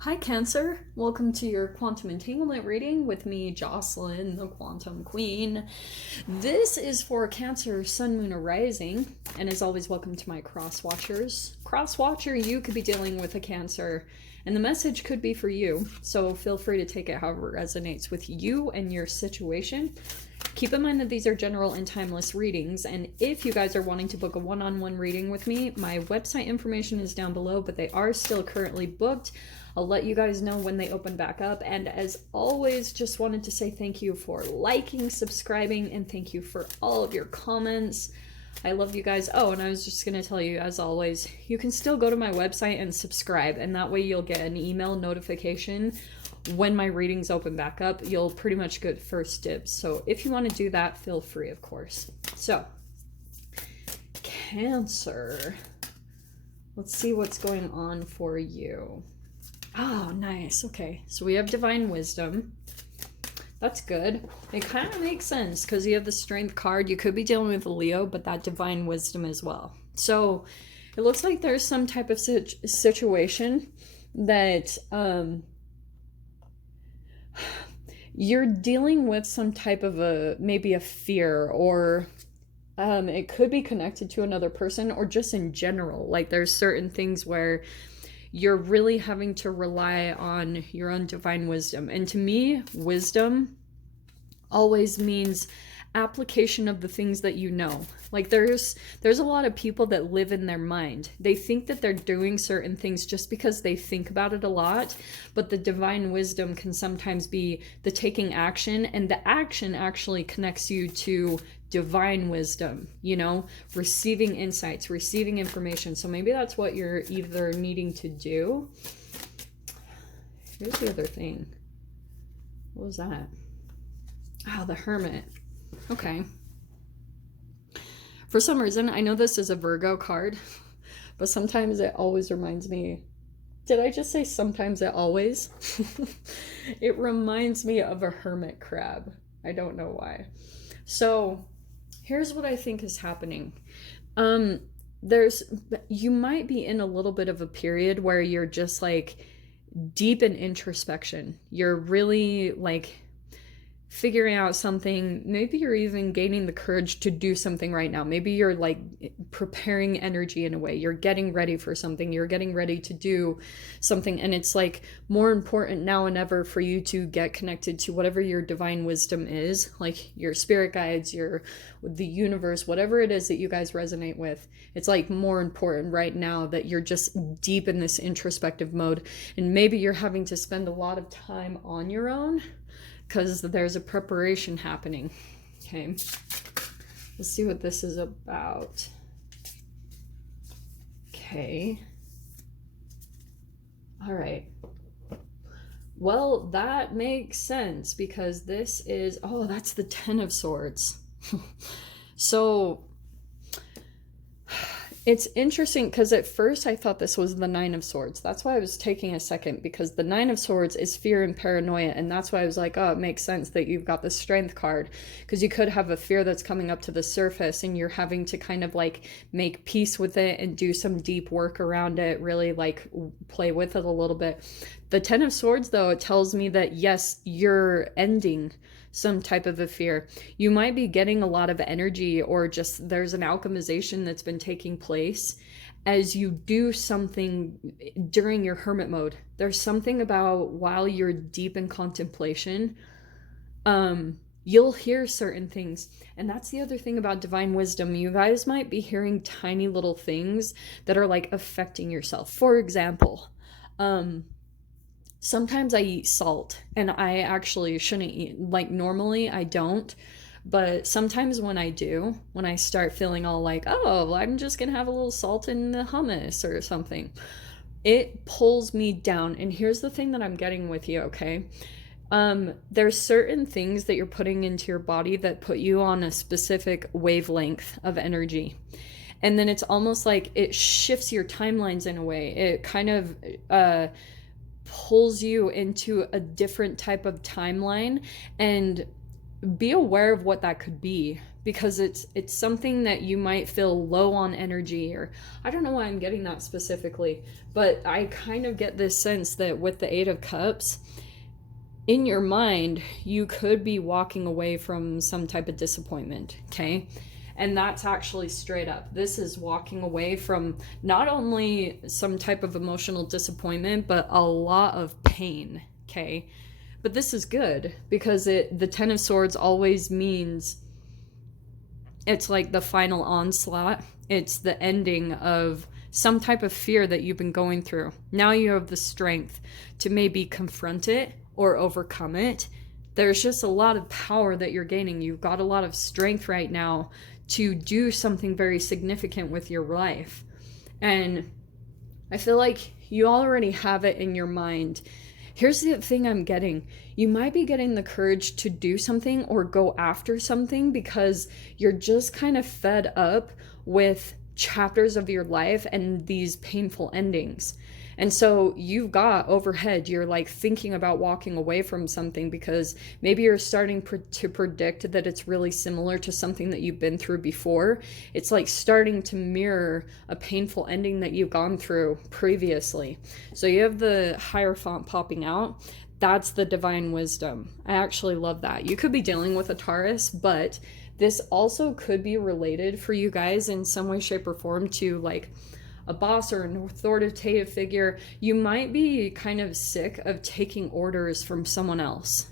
Hi Cancer, welcome to your quantum entanglement reading with me, Jocelyn, the quantum queen. This is for Cancer, Sun, Moon, or Rising, and as always, welcome to my cross watchers. Cross watcher, you could be dealing with a Cancer, and the message could be for you, so feel free to take it however it resonates with you and your situation. Keep in mind that these are general and timeless readings, and if you guys are wanting to book a one-on-one reading with me, my website information is down below, but they are still currently booked. I'll let you guys know when they open back up, and as always, just wanted to say thank you for liking, subscribing, and thank you for all of your comments. I love you guys. Oh, and I was just going to tell you, as always, you can still go to my website and subscribe, and that way you'll get an email notification when my readings open back up. You'll pretty much get first dibs. So if you want to do that, feel free, of course. So, Cancer. Let's see what's going on for you. Oh, nice. Okay, so we have Divine Wisdom. That's good. It kind of makes sense because you have the Strength card. You could be dealing with a Leo, but that Divine Wisdom as well. So it looks like there's some type of situation that you're dealing with some type of maybe a fear, or it could be connected to another person, or just in general. Like there's certain things where you're really having to rely on your own divine wisdom. And to me, wisdom always means application of the things that you know. Like there's a lot of people that live in their mind. They think that they're doing certain things just because they think about it a lot, but the divine wisdom can sometimes be the taking action, and the action actually connects you to divine wisdom, you know, receiving insights, receiving information. So maybe that's what you're either needing to do. Here's the other thing. What was that? Oh, the Hermit. Okay. For some reason, I know this is a Virgo card, but sometimes it always reminds me. Did I just say sometimes it always? It reminds me of a hermit crab. I don't know why. So here's what I think is happening. You might be in a little bit of a period where you're just like deep in introspection. You're really like figuring out something. Maybe you're even gaining the courage to do something right now. Maybe you're like preparing energy in a way. You're getting ready for something. You're getting ready to do something. And it's like more important now than ever for you to get connected to whatever your divine wisdom is, like your spirit guides, the universe, whatever it is that you guys resonate with. It's like more important right now that you're just deep in this introspective mode. And maybe you're having to spend a lot of time on your own, because there's a preparation happening. Okay, let's see what this is about. Okay. All right. Well, that makes sense because this is, oh, that's the Ten of Swords. So it's interesting because at first I thought this was the Nine of Swords. That's why I was taking a second, because the Nine of Swords is fear and paranoia. And that's why I was like, oh, it makes sense that you've got the Strength card, because you could have a fear that's coming up to the surface and you're having to kind of like make peace with it and do some deep work around it, really like play with it a little bit. The Ten of Swords, though, it tells me that yes, you're ending some type of a fear. You might be getting a lot of energy, or just there's an alchemization that's been taking place as you do something during your hermit mode. There's something about while you're deep in contemplation, you'll hear certain things. And that's the other thing about divine wisdom. You guys might be hearing tiny little things that are like affecting yourself. For example, sometimes I eat salt, and I actually shouldn't eat. Like normally I don't, but sometimes when I do, when I start feeling all like, oh, I'm just gonna have a little salt in the hummus or something, it pulls me down. And here's the thing that I'm getting with you, okay? There's certain things that you're putting into your body that put you on a specific wavelength of energy. And then it's almost like it shifts your timelines in a way. It kind of pulls you into a different type of timeline, and be aware of what that could be, because it's something that you might feel low on energy, or I don't know why I'm getting that specifically, but I kind of get this sense that with the Eight of Cups, in your mind, you could be walking away from some type of disappointment, okay? And that's actually straight up. This is walking away from not only some type of emotional disappointment, but a lot of pain, okay? But this is good because the Ten of Swords always means it's like the final onslaught. It's the ending of some type of fear that you've been going through. Now you have the strength to maybe confront it or overcome it. There's just a lot of power that you're gaining. You've got a lot of strength right now to do something very significant with your life. And I feel like you already have it in your mind. Here's the thing I'm getting. You might be getting the courage to do something or go after something because you're just kind of fed up with chapters of your life and these painful endings. And so you've got overhead, you're like thinking about walking away from something because maybe you're starting to predict that it's really similar to something that you've been through before. It's like starting to mirror a painful ending that you've gone through previously. So you have the Hierophant popping out. That's the divine wisdom. I actually love that. You could be dealing with a Taurus, but this also could be related for you guys in some way, shape, or form to like a boss or an authoritative figure. You might be kind of sick of taking orders from someone else.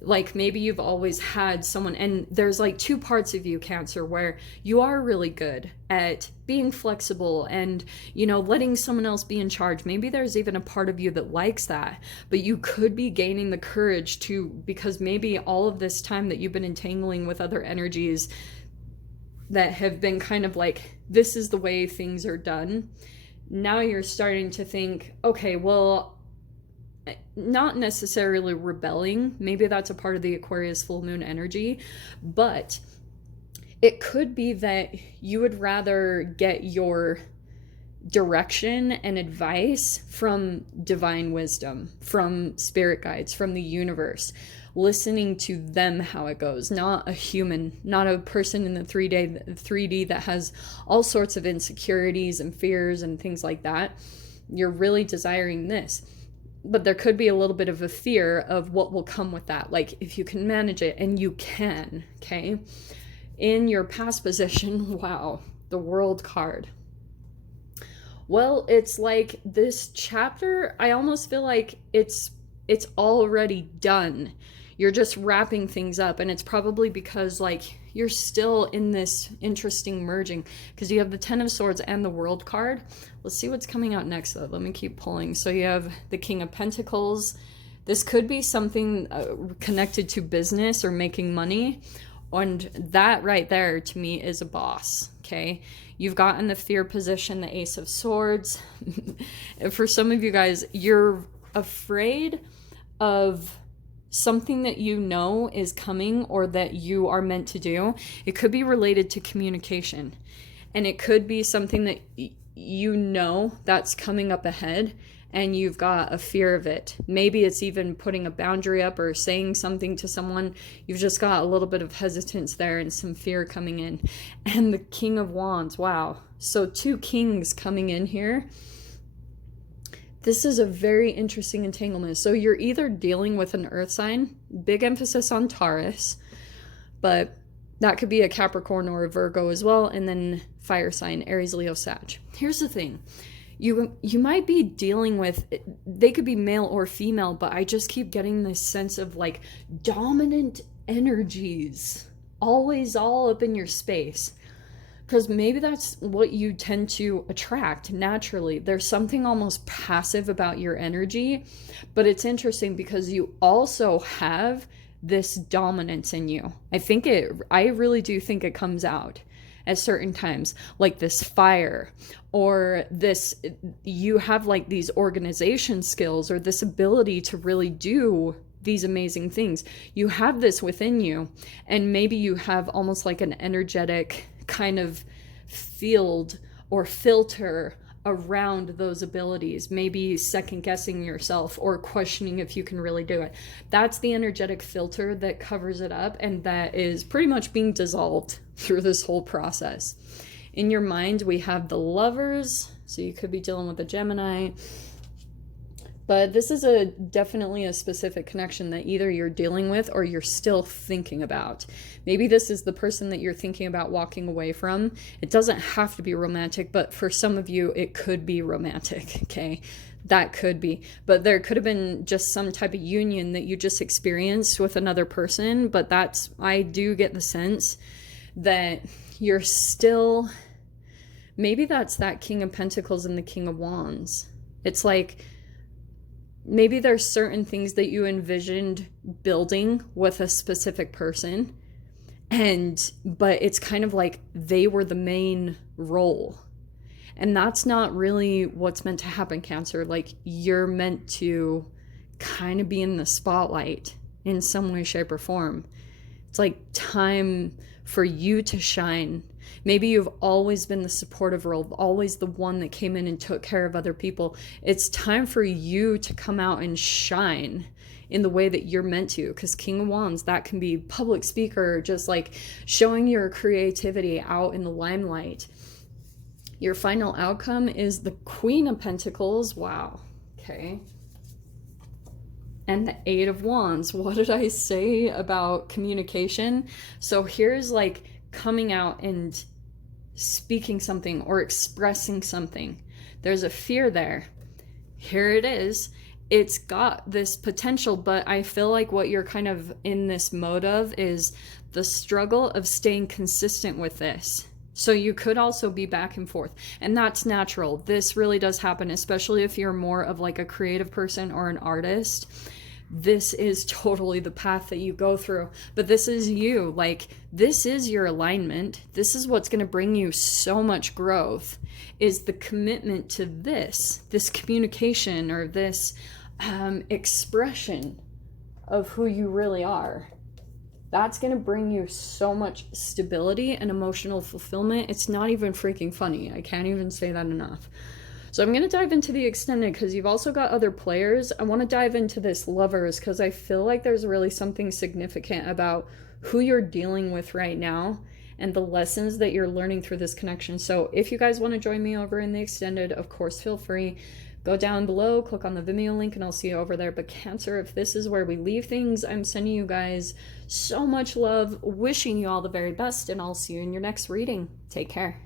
Like maybe you've always had someone, and there's like two parts of you, Cancer, where you are really good at being flexible and, you know, letting someone else be in charge. Maybe there's even a part of you that likes that, but you could be gaining the courage to, because maybe all of this time that you've been entangling with other energies that have been kind of like, this is the way things are done. Now you're starting to think, okay, well, not necessarily rebelling. Maybe that's a part of the Aquarius full moon energy, but it could be that you would rather get your direction and advice from divine wisdom, from spirit guides, from the universe, listening to them how it goes, not a human, not a person in the 3D that has all sorts of insecurities and fears and things like that. You're really desiring this, but there could be a little bit of a fear of what will come with that, like if you can manage it, and you can, okay? In your past position, wow, the World card. Well, it's like this chapter, I almost feel like it's already done. You're just wrapping things up, and it's probably because like you're still in this interesting merging because you have the Ten of Swords and the World card. Let's see what's coming out next though. Let me keep pulling. So you have the King of Pentacles. This could be something connected to business or making money. And that right there to me is a boss, okay? You've gotten the fear position, the Ace of Swords. For some of you guys, you're afraid of something that you know is coming or that you are meant to do. It could be related to communication, and it could be something that you know that's coming up ahead and you've got a fear of it. Maybe it's even putting a boundary up or saying something to someone. You've just got a little bit of hesitance there and some fear coming in. And the King of Wands, wow. So two kings coming in here. This is a very interesting entanglement. So you're either dealing with an earth sign, big emphasis on Taurus, but that could be a Capricorn or a Virgo as well, and then fire sign, Aries, Leo, Sag. Here's the thing. You might be dealing with, they could be male or female, but I just keep getting this sense of like dominant energies, always all up in your space. Because maybe that's what you tend to attract naturally. There's something almost passive about your energy, but it's interesting because you also have this dominance in you. I really do think it comes out at certain times, like this fire, or this, you have like these organization skills or this ability to really do these amazing things. You have this within you, and maybe you have almost like an energetic kind of field or filter around those abilities, maybe second guessing yourself or questioning if you can really do it. That's the energetic filter that covers it up, and that is pretty much being dissolved through this whole process. In your mind, we have the Lovers, so you could be dealing with a Gemini. But this is definitely a specific connection that either you're dealing with or you're still thinking about. Maybe this is the person that you're thinking about walking away from. It doesn't have to be romantic, but for some of you, it could be romantic, okay? That could be. But there could have been just some type of union that you just experienced with another person. But I do get the sense that you're still, maybe that's that King of Pentacles and the King of Wands. It's like, maybe there's certain things that you envisioned building with a specific person, but it's kind of like they were the main role. And that's not really what's meant to happen, Cancer. Like, you're meant to kind of be in the spotlight in some way, shape, or form. It's like time for you to shine. Maybe you've always been the supportive role, always the one that came in and took care of other people. It's time for you to come out and shine in the way that you're meant to, because King of Wands, that can be public speaker, just like showing your creativity out in the limelight. Your final outcome is the Queen of Pentacles. Wow. Okay. And the Eight of Wands. What did I say about communication? So here's like coming out and speaking something or expressing something. There's a fear there. Here it is. It's got this potential, but I feel like what you're kind of in this mode of is the struggle of staying consistent with this. So you could also be back and forth, and that's natural. This really does happen, especially if you're more of like a creative person or an artist. This is totally the path that you go through, but this is you. Like, this is your alignment. This is what's going to bring you so much growth, is the commitment to this communication, or this expression of who you really are. That's going to bring you so much stability and emotional fulfillment. It's not even freaking funny. I can't even say that enough. So I'm going to dive into the extended, because you've also got other players. I want to dive into this Lovers, because I feel like there's really something significant about who you're dealing with right now and the lessons that you're learning through this connection. So if you guys want to join me over in the extended, of course, feel free. Go down below, click on the Vimeo link, and I'll see you over there. But Cancer, if this is where we leave things, I'm sending you guys so much love, wishing you all the very best, and I'll see you in your next reading. Take care.